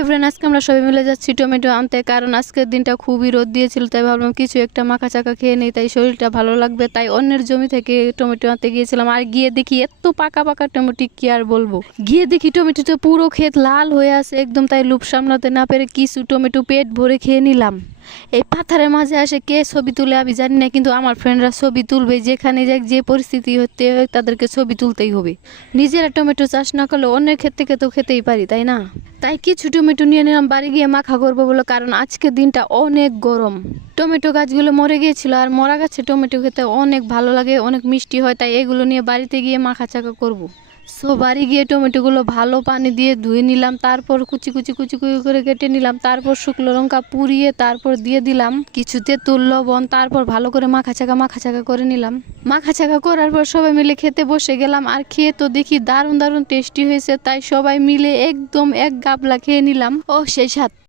Everyone, আজকে আমরা সবাই মিলে যাচ্ছি টমেটো আনতে, কারণ আজকের দিনটা খুবই রোদ দিয়েছিল। তাই ভাবলাম কিছু একটা মাখা চাকা খেয়ে নেই, তাই শরীরটা ভালো লাগবে। তাই অন্যের জমি থেকে টমেটো আনতে গিয়েছিলাম, আর গিয়ে দেখি এত পাকা পাকা টমেটো, কি আর বলবো। গিয়ে দেখি টমেটোটা পুরো ক্ষেত লাল হয়ে আছে একদম, তাই লোভ সামলাতে না পেরে কিছু টমেটো পেট ভরে খেয়ে নিলাম। এই পাথারের মাঝে আসে কে ছবি তুলে আমি জানি না, কিন্তু আমার ফ্রেন্ডরা ছবি তুলবে। যেখানে যাক, যে পরিস্থিতি হতে হয়, তাদেরকে ছবি তুলতেই হবে। নিজেরা টমেটো চাষ না করলে অন্যের ক্ষেত থেকে তো খেতেই পারি, তাই না? তাই কিছু টমেটো নিয়ে নিলাম বাড়ি গিয়ে মাখা করবো বলে, কারণ আজকের দিনটা অনেক গরম। টমেটো গাছগুলো মরে গিয়েছিল, আর মরা গাছে টমেটো খেতে অনেক ভালো লাগে, অনেক মিষ্টি হয়। তাই এগুলো নিয়ে বাড়িতে গিয়ে মাখা চাকা করবো। সো বাড়ি গিয়ে টমেটোগুলো ভালো পানি দিয়ে ধুয়ে নিলাম, তারপর কুচি কুচি কুচি কুচি করে কেটে নিলাম, তারপর শুকনো লঙ্কা পুড়িয়ে তারপর দিয়ে দিলাম কিছু তেঁতুল লবণ, তারপর ভালো করে মাখা চাকা করে নিলাম। মাখা চাকা করার পর সবাই মিলে খেতে বসে গেলাম, আর খেয়ে তো দেখি দারুণ দারুণ টেস্টি হয়েছে। তাই সবাই মিলে একদম এক গাবলা খেয়ে নিলাম। ও সেই স্বাদ।